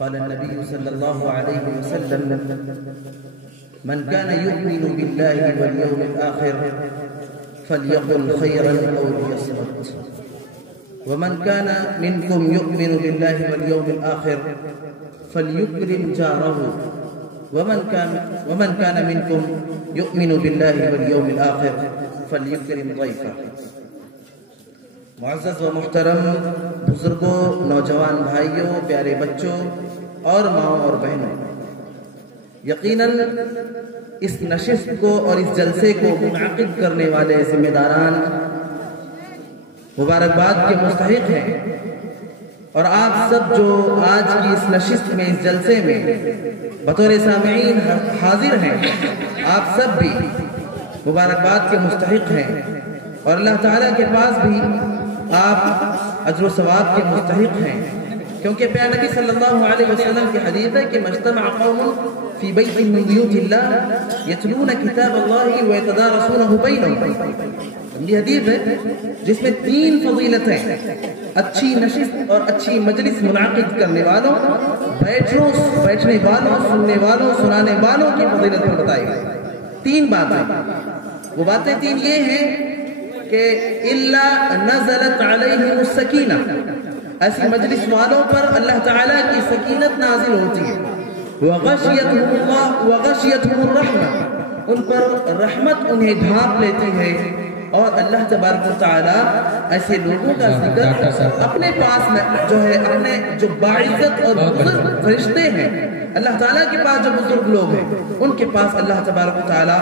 قال النبي صلى الله عليه وسلم من كان يؤمن بالله واليوم الآخر فليقل خيرا أو ليصمت ومن كان منكم يؤمن بالله واليوم الآخر فليكرم جاره ومن كان منكم يؤمن بالله واليوم الآخر فليكرم ضيفه. معزز و محترم بزرگوں، نوجوان بھائیوں، پیارے بچوں اور ماؤں اور بہنوں، یقیناً اس نشست کو اور اس جلسے کو منعقد کرنے والے ذمہ داران مبارکباد کے مستحق ہیں، اور آپ سب جو آج کی اس نشست میں، اس جلسے میں بطور سامعین حاضر ہیں، آپ سب بھی مبارکباد کے مستحق ہیں، اور اللہ تعالیٰ کے پاس بھی آپ اجر و ثواب کے مستحق ہیں، کیونکہ پیارے نبی صلی اللہ علیہ وسلم کی حدیث ہے کہ مجتمع قوم فی بیت من بیوت اللہ یتلون کتاب اللہ ویتدارسونہ بینہم. یہ حدیث ہے جس میں 3 فضیلتیں، اچھی نشست اور اچھی مجلس منعقد کرنے والوں، بیٹھنے والوں، سننے والوں، سنانے والوں کی فضیلت پر بتائی گئی. 3 باتیں، وہ باتیں 3 یہ ہیں کہ الا نزلت علیہم السکینہ، ایسی مجلس والوں پر اللہ تعالیٰ کی سکینت نازل ہوتی ہے. وغشیتہم الرحمہ، ان پر رحمت انہیں ڈھانپ لیتی ہے، اور اللہ تبارک و تعالیٰ ایسے لوگوں کا ذکر اپنے پاس جو ہے، اپنے جو باعزت اور بزرگ فرشتے ہیں، اللہ تعالیٰ کے پاس جو بزرگ لوگ ہیں، ان کے پاس اللہ تبارک و تعالیٰ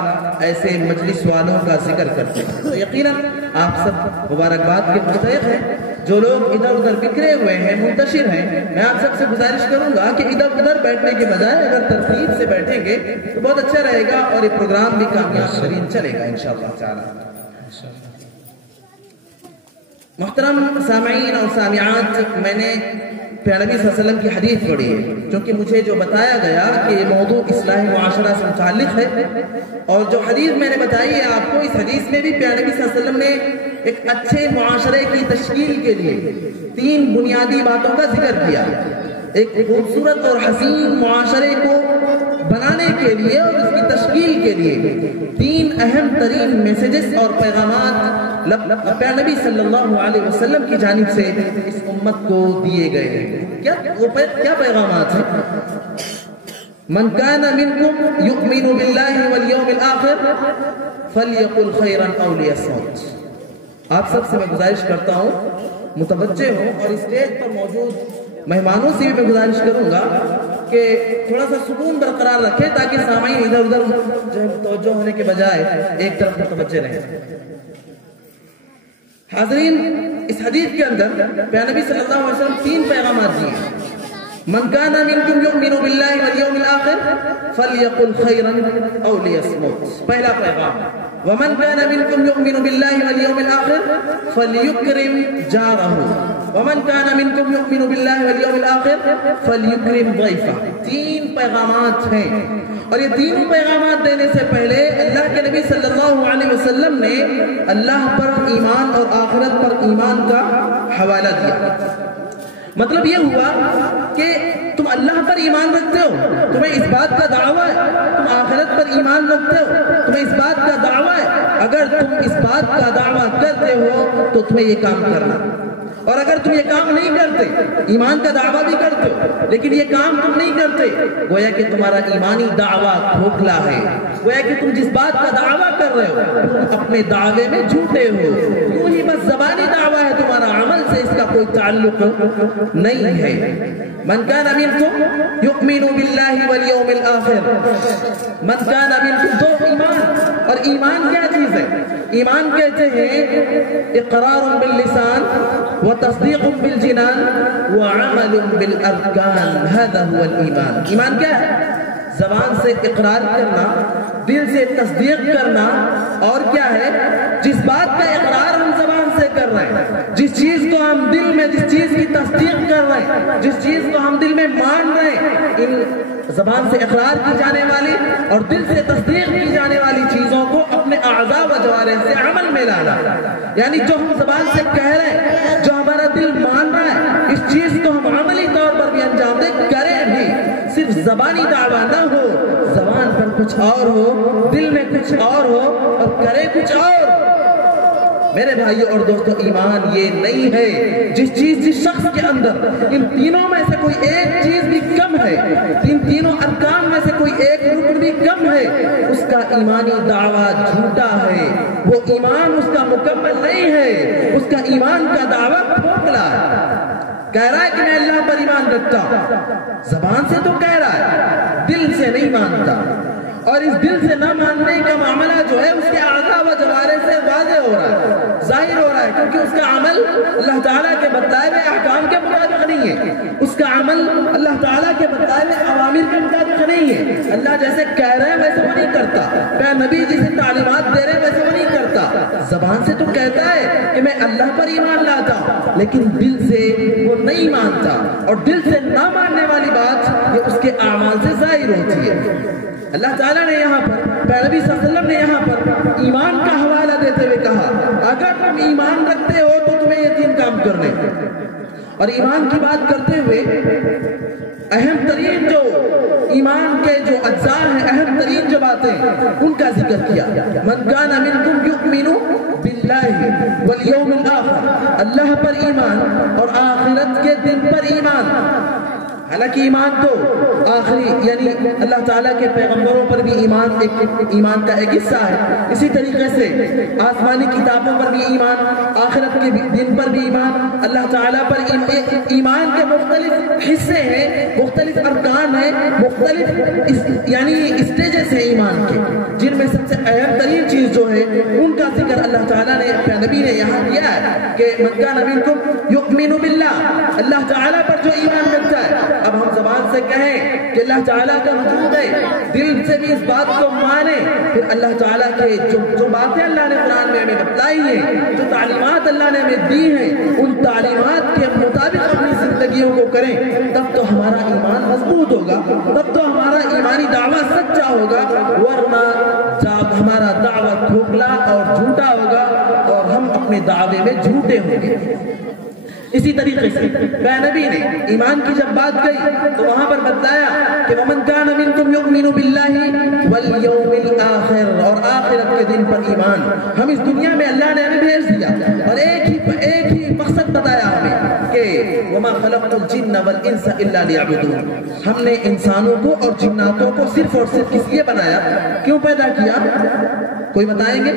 ایسے مجلس والوں کا ذکر کرتے ہیں. تو یقیناً آپ سب مبارکباد کے مستحق ہیں. جو لوگ ادھر ادھر بکھرے ہوئے ہیں، منتشر ہیں، میں آپ سب سے گزارش کروں گا کہ ادھر ادھر بیٹھنے کے بجائے اگر ترتیب سے بیٹھیں گے تو بہت اچھا رہے گا، اور یہ پروگرام بھی کامیاب ترین چلے گا انشاءاللہ تعالی. محترم سامعین اور سامعات، میں نے پیارے نبی صلی اللہ علیہ وسلم کی حدیث پڑھی ہے، کیونکہ مجھے جو بتایا گیا کہ یہ موضوع اصلاح معاشرہ سے متعلق ہے، اور جو حدیث میں نے بتائی ہے آپ کو، اس حدیث میں بھی پیارے نبی صلی اللہ علیہ وسلم نے ایک اچھے معاشرے کی تشکیل کے لیے 3 بنیادی باتوں کا ذکر کیا. ایک خوبصورت اور حسین معاشرے کو بنانے کے لیے اور اس کی تشکیل کے لیے 3 اہم ترین میسیجز اور پیغامات پیارے نبی صلی اللہ علیہ وسلم کی جانب سے اس امت کو دیے گئے ہیں. کیا پیغامات ہیں؟ من کان منکم یؤمن باللہ والیوم الآخر فلیقل خیرا او لیصمت. آپ سب سے میں گزارش کرتا ہوں، متوجہ ہوں، اور اسٹیج پر موجود مہمانوں سے بھی میں گزارش کروں گا کہ تھوڑا سا سکون برقرار رکھے تاکہ سامعین ادھر ادھر جو توجہ ہونے کے بجائے ایک طرف متوجہ رہیں. حاضرین، اس حدیث کے اندر پیارے نبی صلی اللہ علیہ وسلم 3 پیغامات دیے. من کان منکم یؤمن باللہ والیوم الآخر فلیقل خیرا او لیصمت. پہلا پیغام، ومن کان منکم یؤمن باللہ والیوم الآخر فلیکرم جارہ ومن کان منکم یؤمن باللہ والیوم الآخر فلیکرم ضیفہ. 3 پیغامات ہیں، اور یہ 3 پیغامات دینے سے پہلے اللہ کے نبی صلی اللہ علیہ وسلم نے اللہ پر ایمان اور آخرت پر ایمان کا حوالہ دیا. مطلب یہ ہوا کہ تم اللہ پر ایمان رکھتے ہو، تمہیں اس بات کا دعویٰ ہے، تم آخرت پر ایمان رکھتے ہو، تمہیں اس بات کا دعویٰ ہے. اگر تم اس بات کا دعویٰ کرتے ہو تو تمہیں یہ کام کرنا، اور اگر تم یہ کام نہیں کرتے، ایمان کا دعویٰ بھی کرتے ہو لیکن یہ کام تم نہیں کرتے، گویا کہ تمہارا ایمانی دعویٰ کھوکھلا ہے، گویا کہ تم جس بات کا دعویٰ کر رہے ہو تم اپنے دعوے میں جھوٹے ہو. یوں ہی بس زبانی دعویٰ ہے، تمہارا عمل سے اس کا کوئی تعلق نہیں ہے. من کان منکم یؤمن باللہ والیوم الآخر، من کان منکم، 2 ایمان. اور ایمان کیا چیز ہے؟ ایمان کہتے ہیں اقرار باللسان وتصدیق بالجنان وعمل بالارکان، هذا هو الایمان. ایمان کیا ہے؟ زبان سے اقرار کرنا، دل سے تصدیق کرنا، اور کیا ہے؟ جس بات کا اقرار ہم زبان سے کر رہے ہیں، جس چیز کو ہم دل میں، جس چیز کی تصدیق کر رہے ہیں، جس چیز کو ہم دل میں مان رہے ہیں، ان زبان سے اقرار کی جانے والی اور دل سے تصدیق کی جانے والی چیزوں کو اپنے اعضاء و جوارح سے عمل میں لانا. یعنی جو ہم زبان سے کہہ رہے ہیں، جو ہمارا دل مان رہا ہے، اس چیز کو ہم عملی طور پر بھی انجام دیں، کریں صرف زبانی دعویٰ نہ ہو، زبان پر کچھ اور ہو، دل میں کچھ اور ہو اور کرے کچھ اور۔ میرے بھائیوں اور دوستوں، ایمان یہ نہیں ہے جس شخص کے اندر ان تینوں میں سے کوئی ایک چیز بھی کم ہے، ان تینوں ارکان میں سے کوئی ایک رکن بھی کم ہے، اس کا ایمانی دعویٰ جھوٹا ہے، وہ ایمان اس کا مکمل نہیں ہے، اس کا ایمان کا دعویٰ کھوکھلا ہے۔ کہہ رہا ہے کہ میں اللہ پر ایمان رکھتا ہوں، زبان سے تو کہہ رہا ہے، دل سے نہیں مانتا، اور اس دل سے نہ ماننے کا معاملہ جو ہے اس کے اعضاء و جوارح سے واضح ہو رہا ہے، ظاہر ہو رہا ہے، کیونکہ اس کا عمل اللہ تعالیٰ کے بتائے ہوئے احکام کے مطابق نہیں ہے، اس کا عمل اللہ تعالیٰ کے بتائے ہوئے اوامر کے مطابق نہیں ہے۔ اللہ جیسے کہہ رہے ہیں ویسے وہ نہیں کرتا، پھر نبی جسے تعلیمات دے رہے ہیں ویسے وہ نہیں کرتا۔ زبان سے تو کہتا ہے کہ میں اللہ پر ایمان لاتا ہوں، لیکن دل سے وہ نہیں مانتا، اور دل سے نہ ماننے والی بات یہ اس کے اعمال سے ظاہر ہوتی ہے۔ اللہ تعالیٰ نے یہاں پر، نبی صلی اللہ علیہ وسلم نے یہاں پر ایمان کا حوالہ دیتے ہوئے کہا، اگر تم ایمان رکھتے ہو تو تمہیں یہ تین کام کرنے۔ اور ایمان کی بات کرتے ہوئے اہم ترین جو ایمان کے جو اجزاء ہیں، اہم ترین جو باتیں ان کا ذکر کیا۔ من کان منکم یؤمن باللہ والیوم الآخر، اللہ پر ایمان اور آخرت کے دن پر ایمان۔ حالانکہ ایمان تو آخری یعنی اللہ تعالیٰ کے پیغمبروں پر بھی ایمان کا ایک حصہ ہے، اسی طریقے سے آسمانی کتابوں پر بھی ایمان، آخرت کے دن پر بھی ایمان، اللہ تعالیٰ پر ایمان کے مختلف حصے ہیں، مختلف ارکان ہیں، مختلف یعنی اسٹیجز ہیں ایمان کے، جن میں سب سے اہم ترین چیز جو ہے ان کا ذکر اللہ تعالیٰ نے، نبی نے یہاں کیا ہے کہ من کان منکم یؤمن باللہ، اللہ تعالیٰ پر جو ایمان رکھتا ہے۔ اب ہم زبان سے کہیں کہ اللہ تعالیٰ کا وجود ہے، دل سے بھی اس بات کو مانیں، پھر اللہ تعالیٰ کے جو باتیں اللہ نے قرآن میں ہمیں بتلائی ہیں، جو تعلیمات اللہ نے ہمیں دی ہیں، ان تعلیمات کے مطابق اپنی زندگیوں کو کریں، تب تو ہمارا ایمان مضبوط ہوگا، تب تو ہمارا ایمانی دعویٰ سچا ہوگا، ورنہ جب ہمارا دعویٰ کھوکھلا اور جھوٹا ہوگا اور ہم اپنے دعوے میں جھوٹے ہوں گے۔ اسی طریقے سے نبی نے ایمان کی جب بات کہی تو وہاں پر بتلایا کہ وَمَنْ كَانَ مِنْكُمْ يُؤْمِنُ بِاللَّهِ وَالْيَوْمِ الْآخِرِ، اور آخرت کے دن پر ایمان۔ ہم اس دنیا میں اللہ نے ہمیں بھیج دیا اور ایک ہی مقصد بتایا ہمیں کہ وَمَا خَلَقْتُ الْجِنَّ وَالْإِنسَ إِلَّا لِيَعْبُدُونِ، ہم نے انسانوں کو اور جناتوں کو صرف اور صرف کس لیے بنایا، کیوں پیدا کیا؟ کوئی بتائیں گے؟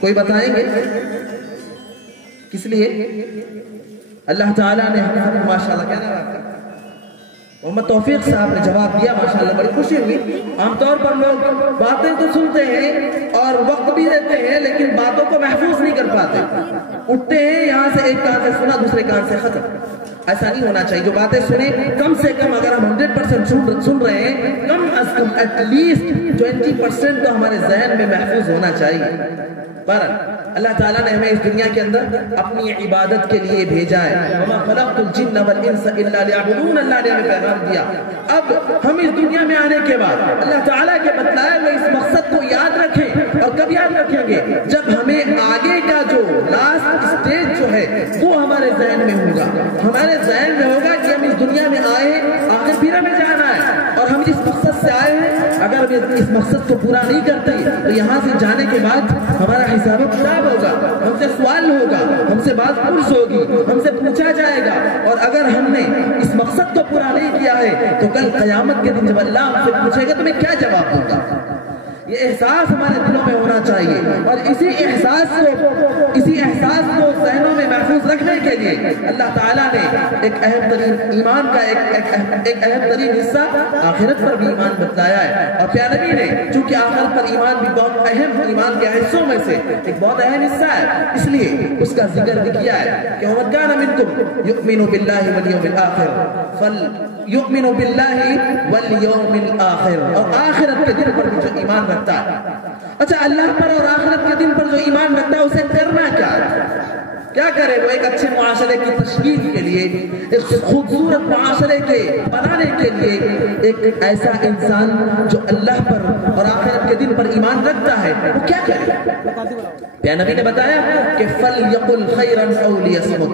کوئی بتائیں گے کس لیے؟ اللہ تعالیٰ نے ہمیں ماشاءاللہ کہنا رہا، محمد توفیق صاحب نے جواب دیا، ماشاءاللہ بڑی خوشی ہوئی۔ عام طور پر لوگ باتیں تو سنتے ہیں اور وقت بھی دیتے ہیں لیکن باتوں کو محفوظ نہیں کر پاتے، اٹھتے ہیں یہاں سے ایک کان سے سنا دوسرے کان سے ختم۔ ایسا نہیں ہونا چاہیے، جو باتیں سنیں کم سے کم اگر ہم 100% سن رہے ہیں، کم از کم ایٹ لیسٹ 20% تو ہمارے ذہن میں محفوظ ہونا چاہیے۔ پر اللہ تعالیٰ نے ہمیں اس دنیا کے اندر اپنی عبادت کے لیے بھیجا ہے۔ وَمَا خَلَقْتُ الْجِنَّ وَالْإِنسَ إِلَّا لِيَعْبُدُونَ، اللہ نے ہمیں پیغام دیا۔ اب ہم اس دنیا میں آنے کے بعد اللہ تعالیٰ کے بتلائے ہوئے اس مقصد کو یاد رکھیں، اور کب یاد رکھیں گے؟ جب ہمیں آگے کا جو لاسٹ اسٹیج جو ہے وہ ہمارے ذہن میں ہوگا، ہمارے ذہن میں ہوگا کہ ہم اس دنیا میں آئے ہیں، آخر پھر ہمیں جانا ہے، اور ہم جس مقصد سے آئے ہیں اگر ہم اس مقصد کو پورا نہیں کرتے تو یہاں سے جانے کے بعد ہمارا حساب و کتاب ہوگا، ہم سے سوال ہوگا، ہم سے بات پرس ہوگی، ہم سے پوچھا جائے گا، اور اگر ہم نے اس مقصد کو پورا نہیں کیا ہے تو کل قیامت کے دن جب اللہ ہم سے پوچھے گا تو میں کیا جواب دوں گا؟ یہ احساس ہمارے دلوں میں ہونا چاہیے، اور اسی احساس کو ذہنوں میں محفوظ رکھنے کے لیے اللہ تعالیٰ نے ایک اہم ترین ایمان کا ایک اہم ترین حصہ آخرت پر بھی ایمان بتلایا ہے۔ اور پیارے نبی نے چونکہ آخرت پر ایمان بھی بہت اہم ایمان کے حصوں میں سے ایک بہت اہم حصہ ہے، اس لیے اس کا ذکر بھی کیا ہے کہ وَمَنْ كَانَ مِنْكُمْ يُؤْمِنُ بِاللَّهِ وَالْيَوْمِ الْآخِرِ یؤمن باللہ والیوم الآخر، اور آخرت کے دن پر جو ایمان رکھتا ہے۔ اچھا، اللہ پر اور آخرت کے دن پر جو ایمان رکھتا ہے اسے کرنا کیا ہے؟ کیا کرے وہ؟ ایک اچھے معاشرے کی تشکیل کے لیے، ایک خوبصورت معاشرے کے بنانے کے لیے، ایک ایسا انسان جو اللہ پر اور آخرت کے دن پر ایمان رکھتا ہے وہ کیا کرے؟ پیارے نبی نے بتایا کہ فَلْيَقُلْ خَيْرًا أَوْ لِيَصْمُتْ،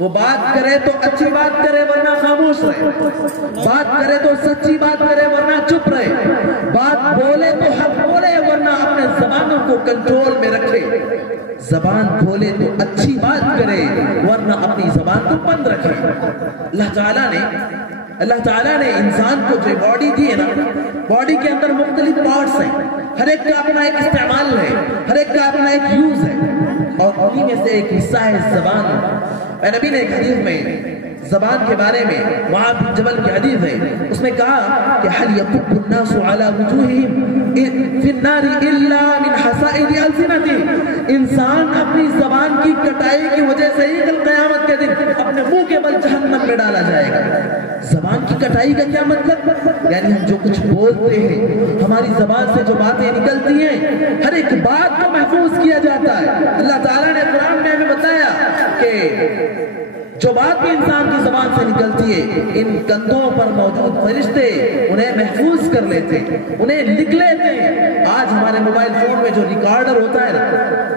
وہ بات کرے تو اچھی بات کرے ورنہ خاموش رہے، بات کرے تو سچی بات کرے ورنہ چپ رہے، بات بولے تو حق بولے ورنہ اپنے زبانوں کو کنٹرول میں رکھے، زبان کھولے تو اچھی بات کرے ورنہ اپنی زبان کو بند رکھے۔ اللہ تعالیٰ نے انسان کو جو باڈی دی ہے نا، باڈی کے اندر مختلف پارٹس ہیں، ہر ایک کا اپنا ایک استعمال ہے، ہر ایک کا اپنا ایک یوز ہے، اور انہی میں سے ایک حصہ ہے زبان۔ اے نبی نے ایک حدیث میں زبان کے بارے میں، معاذ بن جبل کی حدیث ہے، اس میں کہا کہ هل يكب الناس على وجوههم في النار الا من حصائد السنتهم، انسان اپنی زبان کی کٹائی کی وجہ سے ہی کل قیامت کے دن اپنے منہ کے بل جہنم میں ڈالا جائے گا۔ زبان کی کٹائی کا کیا مطلب؟ یعنی ہم جو کچھ بولتے ہیں، ہماری زبان سے جو باتیں نکلتی ہیں، ہر ایک بات کو محفوظ کیا جاتا ہے۔ اللہ تعالیٰ نے قرآن میں ہمیں بتایا کہ جو بات بھی انسان کی زبان سے نکلتی ہے، ان کندھوں پر موجود فرشتے انہیں محفوظ کر لیتے ہیں، انہیں لکھ لیتے ہیں۔ آج ہمارے موبائل فون میں جو ریکارڈر ہوتا ہے نا،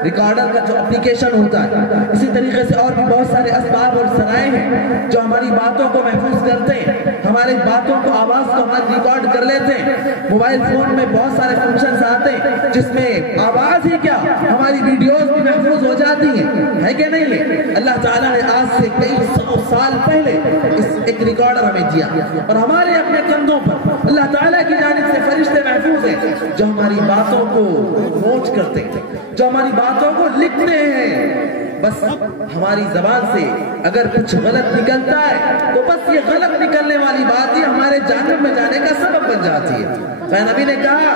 ریکارڈر کا جو اپلیکیشن ہوتا ہے، اسی طریقے سے اور بھی بہت سارے اسباب اور ذرائع ہیں جو ہماری باتوں کو محفوظ کرتے ہیں، ہماری باتوں کو، آواز کو ہماری ریکارڈ کر لیتے ہیں۔ موبائل فون میں بہت سارے فنکشنز آتے ہیں جس میں آواز ہی کیا، ہماری ویڈیوز بھی محفوظ ہو جاتی ہیں، ہے کہ نہیں ہے؟ اللہ تعالیٰ نے آج سے کئی سو سال پہلے ایک ریکارڈر ہمیں دیا، اور ہمارے اپنے کندھوں پر اللہ تعالیٰ کی جانب سے فرشتے محفوظ ہیں جو ہماری باتوں کو نوٹ کرتے ہیں، جو ہماری باتوں کو لکھتے ہیں۔ بس ہماری زبان سے اگر کچھ غلط نکلتا ہے تو بس یہ غلط نکلنے والی بات ہی ہمارے جہنم میں جانے کا سبب بن جاتی ہے۔ نبی نے کہا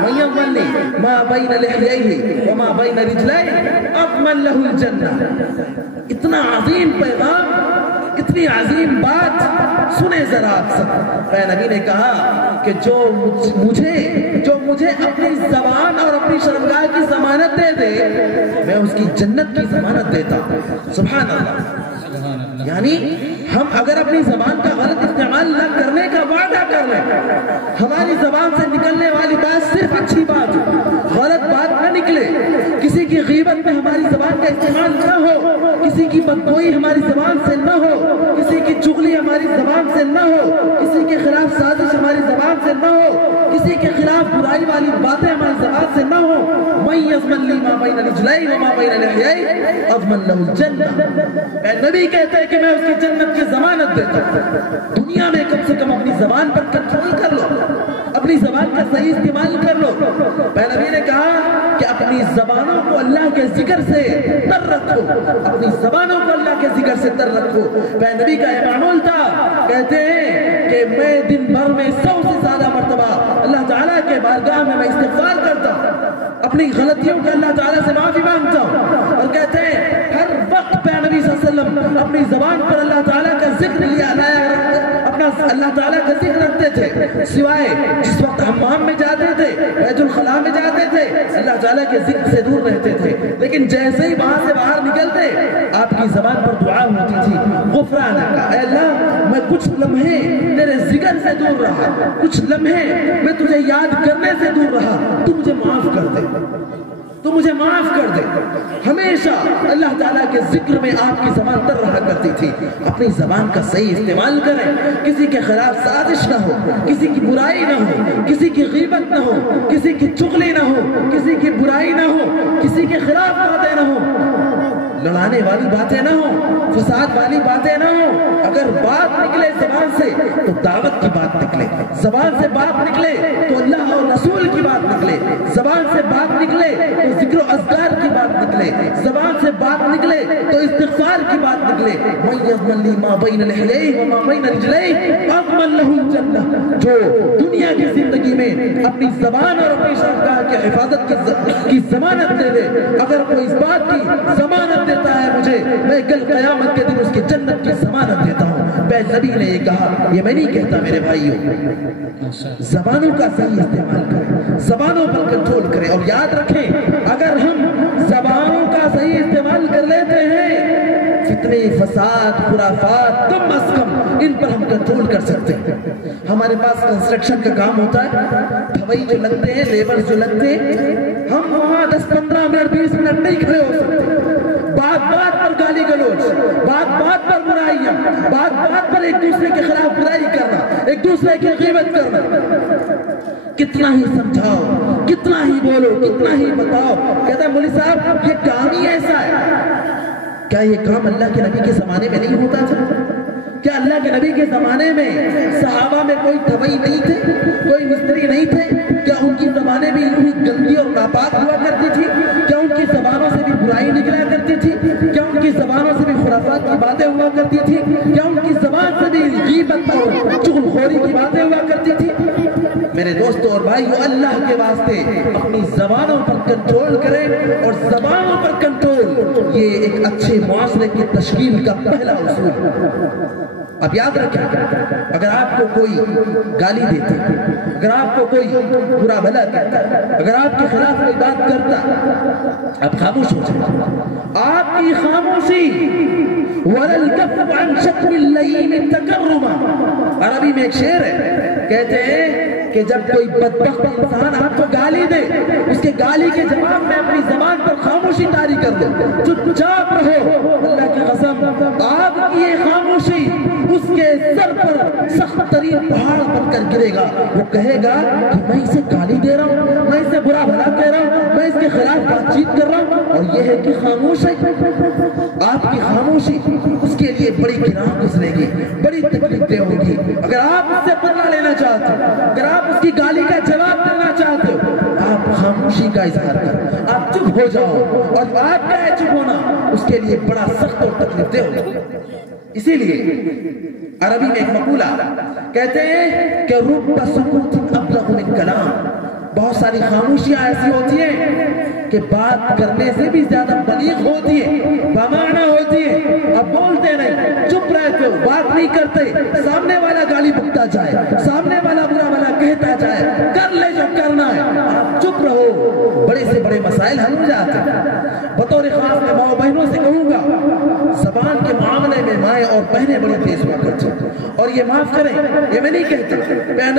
مَن يَضْمَنِّ مَا بَيْنَ لِحْيَيْهِ وَمَا بَيْنَ رِجْلَيْهِ أَضْمَنْ لَهُ الْجَنَّةِ۔ اتنا عظیم پیغام، اتنی عظیم بات سنیں ذرا آپ سب۔ اے نبی نے کہا کہ جو مجھے اپنی زبان اور اپنی شرمگاہ کی ضمانت دے دے، میں اس کی جنت کی ضمانت دیتا ہوں۔ سبحان اللہ۔ یعنی ہم اگر اپنی زبان کا غلط استعمال نہ کرنے کا وعدہ کر لیں، ہماری زبان سے نکلنے والی بات صرف اچھی بات ہو، غلط بات نہ نکلے، کسی کی غیبت میں ہماری زبان کا استعمال نہ ہو، کسی کی بدگوئی ہماری زبان سے نہ ہو، کسی کی چغلی ہماری زبان سے نہ ہو، کسی کے خلاف سازش ہماری زبان سے نہ ہو، کسی کے خلاف برائی والی باتیں ہماری زبان سے نہ ہو۔ مَن يَضْمَنْ لِي مَا بَيْنَ رِجْلَيْهِ وَمَا بَيْنَ لِحْيَيْهِ أَضْمَنْ لَهُ الْجَنَّةِ۔ اے نبی کہتے ہیں کہ میں اس کی جنت کی ضمانت دیتا ہوں۔ دنیا میں کم سے کم اپنی زبان پر کنٹرول کر لو، اپنی زبان کا صحیح استعمال کر لو۔ اے نبی نے کہا کہ اپنی زبانوں کو اللہ کے ذکر سے تر رکھو، اپنی زبانوں کو اللہ کے ذکر سے تر رکھو۔ اے نبی کا یہ معمول تھا، کہتے ہیں کہ میں دن بھر میں 100 سے زیادہ مرتبہ اللہ تعالیٰ کے بارگاہ میں استغفار کرتا ہوں، اپنی غلطیوں کا اللہ تعالیٰ سے معافی مانگتا ہوں، اور کہتے ہیں ہر وقت پہ نبی صلی اللہ علیہ وسلم اپنی زبان پر اللہ تعالیٰ کا ذکر اپنا اللہ تعالیٰ کا ذکر رکھتے تھے، سوائے جس وقت حمام میں جاتے تھے، بیت الخلاء میں جاتے تھے، اللہ تعالیٰ کے ذکر سے دور رہتے تھے، لیکن جیسے ہی وہاں سے باہر نکلتے آپ کی زبان پر دعا ہوتی تھی، غفرانک، اے اللہ میں کچھ لمحے تیرے ذکر سے دور رہا، کچھ لمحے میں تجھے یاد کرنے سے دور رہا، تو مجھے معاف کر دے، تو مجھے معاف کر دے۔ ہمیشہ اللہ تعالیٰ کے ذکر میں آپ کی زبان تر رہا کرتی تھی۔ اپنی زبان کا صحیح استعمال کریں، کسی کے خلاف سازش نہ ہو، کسی کی برائی نہ ہو، کسی کی غیبت نہ ہو، کسی کی چغلی نہ ہو، کسی کی برائی نہ ہو، کسی کے خلاف باتیں نہ ہو، لڑانے والی باتیں نہ ہوں، فساد والی باتیں نہ ہوں۔ اگر بات نکلے زبان سے تو دعوت کی بات نکلے، زبان سے بات نکلے تو اللہ اور رسول کی بات نکلے، زبان سے بات نکلے تو ذکر و اذکار کی بات نکلے، زبان سے بات نکلے تو استغفار کی بات نکلے۔ مَن يَضْمَنْ لِي مَا بَيْنَ لِحْيَيْهِ وَمَا بَيْنَ رِجْلَيْهِ أَضْمَنْ لَهُ الْجَنَّةِ۔ جو دنیا کی زندگی میں اپنی زبان اور اپنی شرمگاہ کی حفاظت کی ضمانت دے دے، اگر کوئی اس بات کی ضمانت دیتا ہے مجھے، میں کل قیامت کے دن اس کی جنت کی ضمانت دیتا ہوں۔ نبی نے یہ کہا، یہ میں نہیں کہتا میرے بھائیوں۔ زبانوں کا صحیح استعمال کریں، زبانوں پر کنٹرول کریں، اور یاد رکھیں اگر ہم زبانوں کا صحیح استعمال کر لیتے ہیں، فتنے، فساد، خرافات، کم از کم ان پر ہم کنٹرول کر سکتے ہیں۔ ہمارے پاس کنسٹرکشن کا کام ہوتا ہے، ڈھوئی جو لگتے ہیں، لیبر جو لگتے ہیں، ہم وہاں 10-15 منٹ 20 منٹ نہیں کھڑے ہو سکتے۔ بات بات پر گالی گلوچ، بات بات پر برائیاں، بات بات پر ایک دوسرے کے خلاف برائی کرنا، ایک دوسرے کی غیبت کرنا، کتنا ہی سمجھاؤ، کتنا ہی بولو، کتنا ہی بتاؤ، کہتا ہے مولوی صاحب یہ کام ہی ایسا ہے۔ کیا یہ کام اللہ کے نبی کے زمانے میں نہیں ہوتا تھا؟ کیا اللہ کے نبی کے زمانے میں صحابہ میں کوئی دوائی نہیں تھے، کوئی مستری نہیں تھے؟ کیا ان کی زبانیں بھی اتنی گندی اور ناپاک ہوا کرتی تھی؟ کیا ان کی زبانوں سے بھی برائی نکلا کرتی تھی؟ کیا ان کی زبانوں سے بھی خرافات کی باتیں ہوا کرتی تھی؟ کیا ان کی زبان سے بھی غیبت اور چغلخوری کی باتیں ہوا کرتی تھی؟ میرے دوستوں اور بھائیو، اللہ کے واسطے اپنی زبانوں پر کنٹرول کریں، اور زبانوں پر کنٹرول یہ ایک اچھے معاشرے کی تشکیل کا پہلا اصول ہے۔ اب یاد رکھیں، اگر آپ کو کوئی گالی دیتا ہے، اگر آپ کو کوئی برا بھلا کہتا ہے، اگر آپ کے خلاف کوئی بات کرتا ہے، آپ خاموش ہو جائیں۔ آپ کی خاموشی وَلَلْكَفُّ عَنْ شَتْمِ اللَّئِيمِ تَكَرُّمًا، عربی میں ایک شعر ہے، کہتے ہیں کہ جب کوئی بدبخت انسان آپ کو گالی دے، اس کے گالی کے جواب میں اپنی زبان پر خاموشی طاری کر دے، چپ چاپ رہو۔ اللہ کی قسم، آپ کی یہ خاموشی اس کے سر پر سخت ترین پہاڑ بن کر گرے گا۔ وہ کہے گا کہ میں اسے گالی دے رہا ہوں، میں اسے برا بھلا کہہ رہا ہوں، میں اس کے خلاف بات چیت کر رہا ہوں، اور یہ ہے کہ خاموش ہے۔ آپ کی خاموشی اس کے لیے بڑی گراں گزرے گی، بڑی تکلیفیں ہوں گی۔ اگر آپ اس سے بدلہ لینا چاہتے ہو، اگر آپ اس کی گالی کا جواب دینا چاہتے ہو، آپ خاموشی کا اظہار کرو، آپ چپ ہو جاؤ، اور آپ کا ہے چپ ہونا اس کے لیے بڑا سخت اور تکلیفیں ہوگی۔ اسی لیے عربی میں ایک مقولہ کہتے ہیں کہ رب سکوت ابلغ من کلام، بہت ساری خاموشیاں ایسی ہوتی ہیں کہ بات کرنے سے بھی زیادہ بلیغ ہوتی ہے، بمعنی ہوتی ہے۔ اب بولتے نہیں، چپ رہتے ہو، بات نہیں کرتے، سامنے والا گالی بکتا جائے، سامنے والا برا بھلا کہتا جائے، کر لے جو کرنا ہے، آپ چپ رہو، بڑے سے بڑے مسائل حل ہو جاتے ہیں۔ بطور خاص میں ماں بہنوں سے کہوں گا، زبان کے معاملے میں مائیں اور بہنیں بڑی تیز ہوا کرتی ہیں، اور یہ معاف کریں، یہ میں نہیں کہتا، پیارے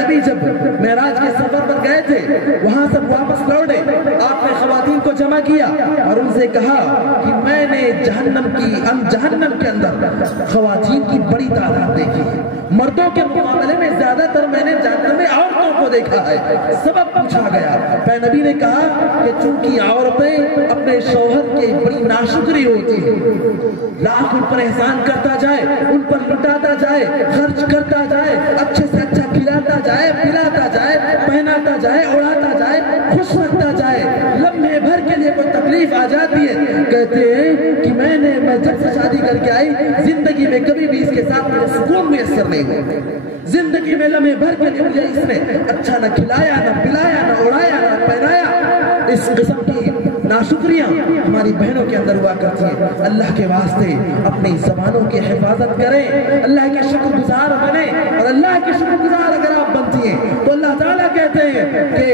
نبی جب معراج کے سفر پر گئے تھے، وہاں سب واپس لوٹے، آپ نے خواتین کو جمع کیا اور ان سے کہا کہ میں نے جہنم کے اندر خواتین کی بڑی تعداد دیکھی ہے، مردوں کے مقابلے میں زیادہ تر میں نے جہنم میں عورتوں کو دیکھا ہے۔ سبب پوچھا گیا، پیارے نبی نے کہا کہ چونکہ عورتیں اپنے شوہر کی بڑی ناشکری ہوتی ہے، لاکھ ان پر احسان کرتا جائے، ان پر لٹاتا جائے، خرچ کرتا جائے، اچھے سے اچھا کھلاتا جائے، پلاتا جائے، پہناتا جائے، اڑاتا جائے، خوش رکھتا جائے، لمحے بھر کے لیے کوئی تکلیف آ جاتی ہے، کہتے ہیں کہ میں جب سے شادی کر کے آئی، زندگی میں کبھی بھی اس کے ساتھ مجھے سکون میسر نہیں ہوا، زندگی میں لمحے بھر کے لیے مجھے اس نے اچھا نہ کھلایا، نہ پلایا، نہ اڑایا، نہ پہنایا۔ اس قسم کی ناشکریاں ہماری بہنوں کے اندر ہوا کرتی ہیں۔ اللہ کے واسطے اپنی زبانوں کی حفاظت کریں، اللہ کے شکر گزار بنیں، اور اللہ کے شکر گزار اگر آپ بنتی ہیں تو اللہ تعالیٰ کہتے ہیں کہ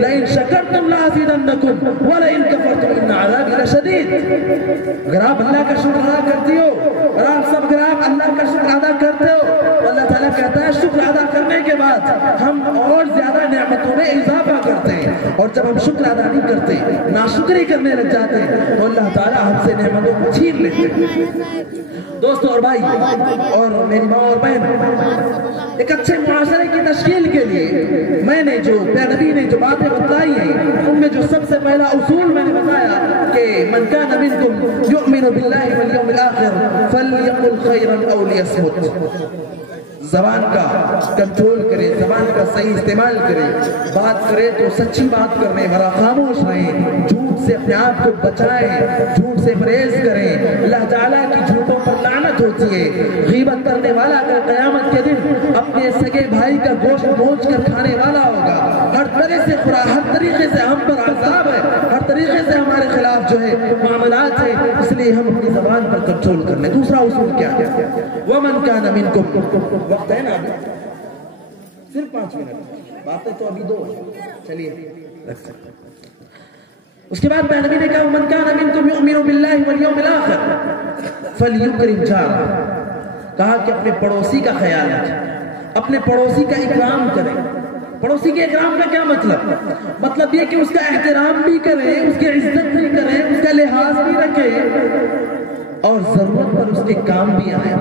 لَإِن شَكَرْتُمْ لَأَزِيدَنَّكُمْ وَلَئِن كَفَرْتُمْ إِنَّ عَذَابِي لَشَدِيدٌ۔ اگر آپ اللہ کا شکر ادا کرتی ہو، اور اگر آپ اللہ کا شکر ادا کرتے ہو تو اللہ تعالیٰ کہتا ہے شکر ادا کرنے کے بعد ہم اور زیادہ نعمتوں میں اضافہ کرتے ہیں، اور جب ہم شکر ادا نہیں کرتے، ناشکری کرنے لگ جاتے ہیں، تو اللہ تعالیٰ ہم سے نعمتوں کو چھین لیتے ہیں۔ دوستو اور بھائی اور میری ماں اور بہن، ایک اچھے معاشرے کی تشکیل کے لیے میں نے جو پیارے نبی نے جو باتیں بتلائی ہیں، ان میں جو سب سے پہلا اصول میں نے بتایا کہ من کان منکم یؤمن باللہ والیوم الآخر فلیقل خیرا او لیصمت۔ زبان کا کنٹرول کرے، زبان کا صحیح استعمال کرے، بات کرے تو سچی بات کرنے والا، خاموش رہیں، جھوٹ سے اپنے آپ کو بچائیں، جھوٹ سے پرہیز کریں۔ اللہ تعالیٰ کی جھوٹوں پر لعنت ہوتی ہے۔ غیبت کرنے والا اگر قیامت کے دن اپنے سگے بھائی کا گوشت بھونچ کر کھانے والا ہوگا، ہر طریقے سے ہم پر عذاب ہے، ہر طریقے سے ہمارے خلاف جو ہے معاملات ہیں، اس لیے ہم اپنی زبان پر کنٹرول کر لیں۔ دوسرا اصول کیا ہے؟ وَمَنْ كَانَ مِنْكُمْ، وقت ہے نا ابھی صرف 5 منٹ، باتیں تو ابھی 2 ہیں، چلیے اس کے بعد نبی نے کہا من کان منکم یؤمن باللہ والیوم الآخر فلیکرم جارہ، کہا کہ اپنے پڑوسی کا خیال رکھیں، اپنے پڑوسی کا اکرام کریں۔ پڑوسی کے اکرام کا کیا مطلب یہ کہ اس کا احترام بھی کریں، اس کی عزت بھی کریں، اس کا لحاظ بھی رکھیں۔ اور ضرورت پر اس کے کام بھی آئے،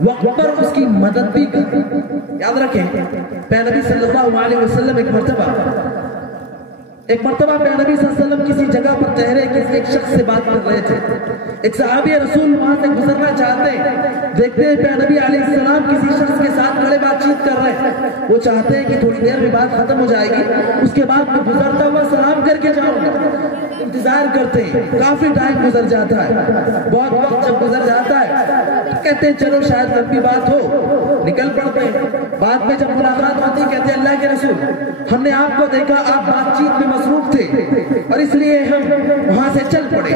وقت پر اس کی مدد بھی کرے۔ یاد رکھیں پیارے نبی صلی اللہ علیہ وسلم ایک مرتبہ پیارے نبی صلی اللہ علیہ وسلم کسی جگہ پر ٹھہرے، کسی ایک شخص سے بات کر رہے تھے۔ ایک صحابی رسول وہاں سے گزرنا چاہتے ہیں، دیکھتے ہیں پیارے نبی علیہ السلام کسی شخص کے ساتھ کھڑے بات چیت کر رہے ہیں۔ وہ چاہتے ہیں کہ تھوڑی دیر میں بات ختم ہو جائے گی، اس کے بعد میں گزرتا ہوا سلام کر کے جاؤں گا۔ انتظار کرتے ہیں، کافی ٹائم گزر جاتا ہے، بہت وقت جب گزر جاتا ہے کہتے ہیں چلو شاید لمبی بات ہو، نکل پڑتے ہیں۔ بعد میں جب ملاقات ہوتی کہتے ہیں اللہ کے رسول ہم نے آپ کو دیکھا آپ بات چیت میں مصروف تھے اور اس لیے ہم وہاں سے چل پڑے۔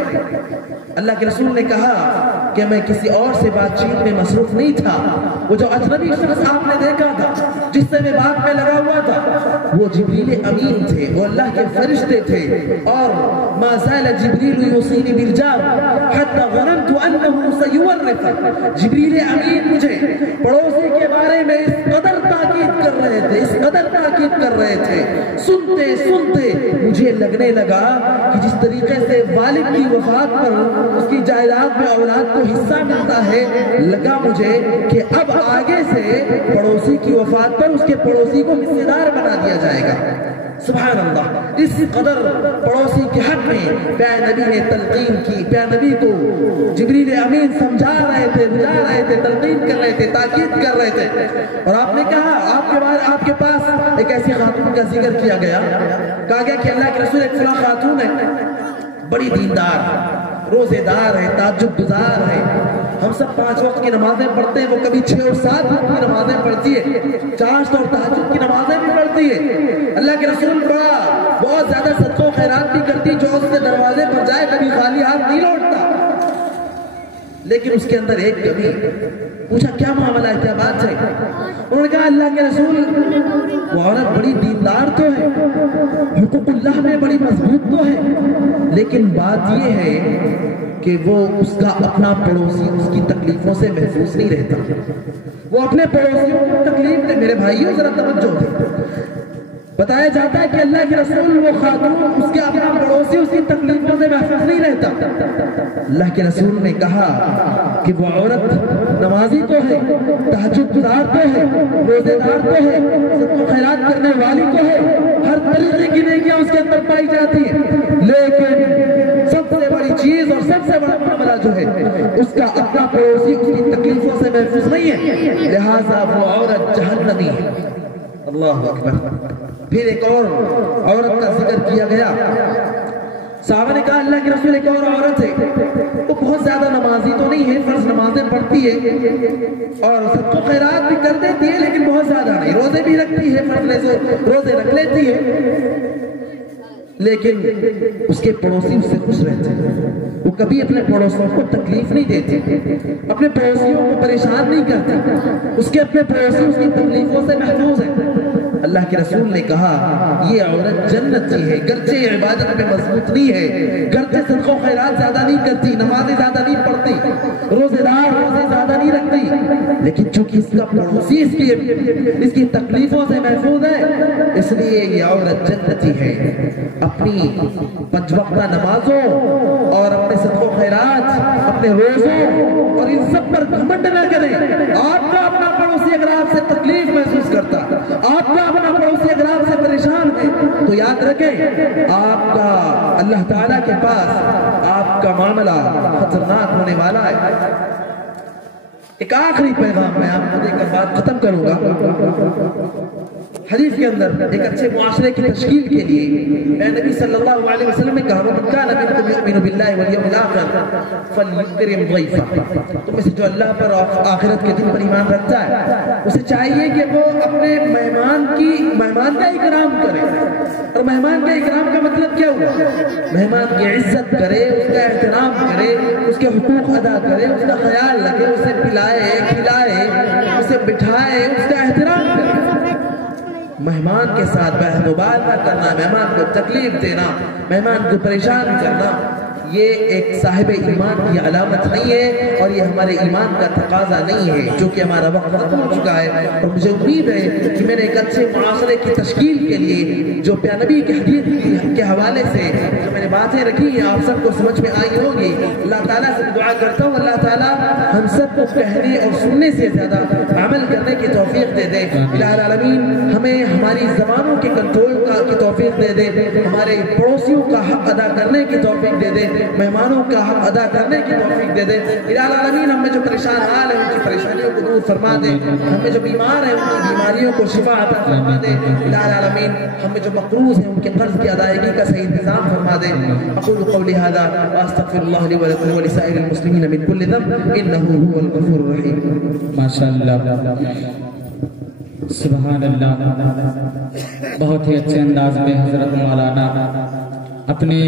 اللہ کے رسول نے کہا کہ میں کسی اور سے بات چیت میں مصروف نہیں تھا، وہ جو اجنبی شخص آپ نے دیکھا تھا جس سے میں بات میں لگا ہوا تھا وہ جبریل امین تھے، وہ اللہ کے فرشتے تھے۔ اور ما زال جبریل یوصینی بالجار حتی ظننت انه سیورث، جبریل امین مجھے پڑوسی کے بارے میں اس قدر تاکید کر رہے تھے، اس قدر تاکید کر رہے تھے، سنتے سنتے مجھے لگنے لگا کہ جس طریقے سے والد کی وفات پر اس کی جائیداد میں اولاد کو حصہ ملتا ہے، لگا مجھے کہ اب آگے سے پڑوسی کی وفات پر اس کے پڑوسی کو حصے دار بنا دیا جائے گا۔ سبحان اللہ، اس قدر پڑوسی کے حق میں پیارے نبی نے تلقین کی۔ پیارے نبی کو جبریل امین سمجھا رہے تھے، بجھا رہے تھے، تلقین کر رہے تھے، تاکید کر رہے تھے۔ اور آپ نے کہا آپ کے پاس ایک ایسی خاتون کا ذکر کیا گیا، کہا گیا کہ اللہ کے رسول ایک فلاں خاتون ہے، بڑی دیندار، روزے دار ہے، تہجد گزار ہے، ہم سب 5 وقت کی نمازیں پڑھتے ہیں، وہ کبھی 6 اور 7 وقت کی نمازیں پڑھتی ہے، چاشت اور تہجد کی نمازیں بھی پڑھتی ہے۔ اللہ کے رسول بہت زیادہ صدقہ و خیرات بھی کرتی، جو اس کے دروازے پر جائے کبھی خالی ہاتھ نہیں لوٹتا۔ لیکن اس کے اندر ایک کمی، پوچھا کیا معاملہ ہے، کیا بات ہے؟ انہوں نے کہا اللہ کے رسول وہ عورت بڑی دیندار تو ہے، حقوق اللہ میں بڑی مضبوط تو ہے، لیکن بات یہ ہے کہ وہ اس کا اپنا پڑوسی اس کی تکلیفوں سے محفوظ نہیں رہتا، وہ اپنے پڑوسیوں کو تکلیف دے۔ میرے بھائیوں ذرا توجہ دیں، بتایا جاتا ہے کہ اللہ کے رسول وہ خاتون اس کے اپنا پڑوسی اس کی تکلیفوں سے محفوظ نہیں رہتا۔ اللہ کے رسول نے کہا کہ وہ عورت نمازی تو ہے، تہجد گزار تو ہے، روزے دار تو ہے، صدقہ و خیرات کرنے والی تو ہے، ہر طریقے کی نیکیاں اس کے اندر پائی جاتی ہیں، لیکن سب سے بڑی چیز اور سب سے بڑا معاملہ جو ہے اس کا اپنا پڑوسی اس کی تکلیفوں سے محفوظ نہیں ہے، لہٰذا وہ عورت جہنمی ہے۔ اللہ اکبر۔ پھر ایک اور عورت کا ذکر کیا گیا، صحابہ نے کہا اللہ کے رسول ایک اور عورت ہے، وہ بہت زیادہ نمازی تو نہیں ہے، فرض نمازیں پڑھتی ہے اور صدقہ و خیرات بھی کر دیتی ہے لیکن بہت زیادہ نہیں، روزے بھی رکھتی ہے، فرض روزے رکھ لیتی ہے، لیکن اس کے پڑوسی اس سے خوش رہتے ہیں، وہ کبھی اپنے پڑوسیوں کو تکلیف نہیں دیتے، اپنے پڑوسیوں کو پریشان نہیں کرتے، اس کے اپنے پڑوسی اس کی تکلیفوں سے محفوظ ہیں۔ اللہ کے رسول نے کہا یہ عورت جنتی ہے، گرچہ عبادت میں مضبوط نہیں ہے، گرچہ صدقہ و خیرات زیادہ نہیں کرتی، نمازیں زیادہ نہیں پڑھتی، روزے زیادہ نہیں رکھتی، لیکن چونکہ اس کا پڑوسی اس کی تکلیفوں سے محفوظ ہے، اس لیے یہ عورت جنتی ہے۔ اپنی 5 وقتہ نمازوں اور اپنے صدقہ و خیرات، اپنے روزوں اور ان سب پر گھمنڈ نہ کریں۔ آپ کا اپنا پڑوسی اگر آپ سے تکلیف محسوس کرتا، آپ کا اپنا پڑوسی اگر آپ سے پریشان ہے تو یاد رکھیں آپ کا اللہ تعالیٰ کے پاس آپ کا معاملہ خطرناک ہونے والا ہے۔ ایک آخری پیغام میں آپ کو دے کر بات ختم کروں گا۔ حدیث کے اندر ایک اچھے معاشرے کی تشکیل کے لیے میں نبی صلی اللہ علیہ وسلم نے کہا وَمَنْ كَانَ مِنْكُمْ يُؤْمِنُ بِاللَّهِ وَالْيَوْمِ الْآخِرِ فَلْيُكْرِمْ ضَيْفَهُ، تم میں سے جو اللہ پر اور آخرت کے دن پر ایمان رکھتا ہے اسے چاہیے کہ وہ اپنے مہمان کا اکرام کرے۔ اور مہمان کا اکرام کا مطلب کیا ہوا؟ مہمان کی عزت کرے، اس کا احترام کرے، اس کے حقوق ادا کرے، اس کا خیال رکھے، اسے پلائے کھلائے، اسے بٹھائے، اس کا احترام کرے۔ مہمان کے ساتھ بحث و بات نہ کرنا، مہمان کو تکلیف دینا، مہمان کو پریشان کرنا، یہ ایک صاحب ایمان کی علامت نہیں ہے اور یہ ہمارے ایمان کا تقاضا نہیں ہے۔ جو کہ ہمارا وقت ختم ہو چکا ہے اور مجھے امید ہے کہ میں نے ایک اچھے معاشرے کی تشکیل کے لیے جو پیارے نبی کے حدیث کے حوالے سے جو میں نے باتیں رکھی ہیں آپ سب کو سمجھ میں آئی ہوگی. اللہ تعالیٰ سے دعا کرتا ہوں اللہ تعالیٰ ہم سب کو کہنے اور سننے سے زیادہ عمل کرنے کی توفیق دے دے. الہ العالمین ہمیں ہماری زبانوں کے کنٹرول کی توفیق دے دے, ہمارے پڑوسیوں کا حق ادا کرنے کی توفیق دے دے, مہمانوں کا حق ادا کرنے کی توفیق دے دے. الہ العالمین ہم میں جو پریشان حال ہیں ان کی پریشانیوں کو دور فرما دے, ہم میں جو بیمار ہیں ان کی بیماریوں کو شفا عطا فرما دے. الہ العالمین ہم میں جو مقروض ہیں ان کے قرض کی ادائیگی کا صحیح انتظام فرما دے. اقول قولی هذا واستغفر الله لي ولكم ولسائر المسلمين من كل ذنب انه هو الغفور الرحيم. ماشاءاللہ, سبحان اللہ. بہت ہی اچھے انداز میں حضرت مولانا اپنے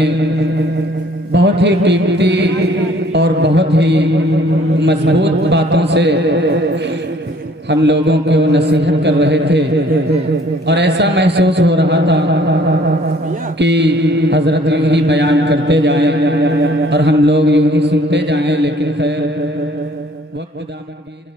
بہت ہی قیمتی اور بہت ہی مضبوط باتوں سے ہم لوگوں کو نصیحت کر رہے تھے, اور ایسا محسوس ہو رہا تھا کہ حضرت یوں ہی بیان کرتے جائیں اور ہم لوگ یوں ہی سنتے جائیں, لیکن خیر وقت دامن گیر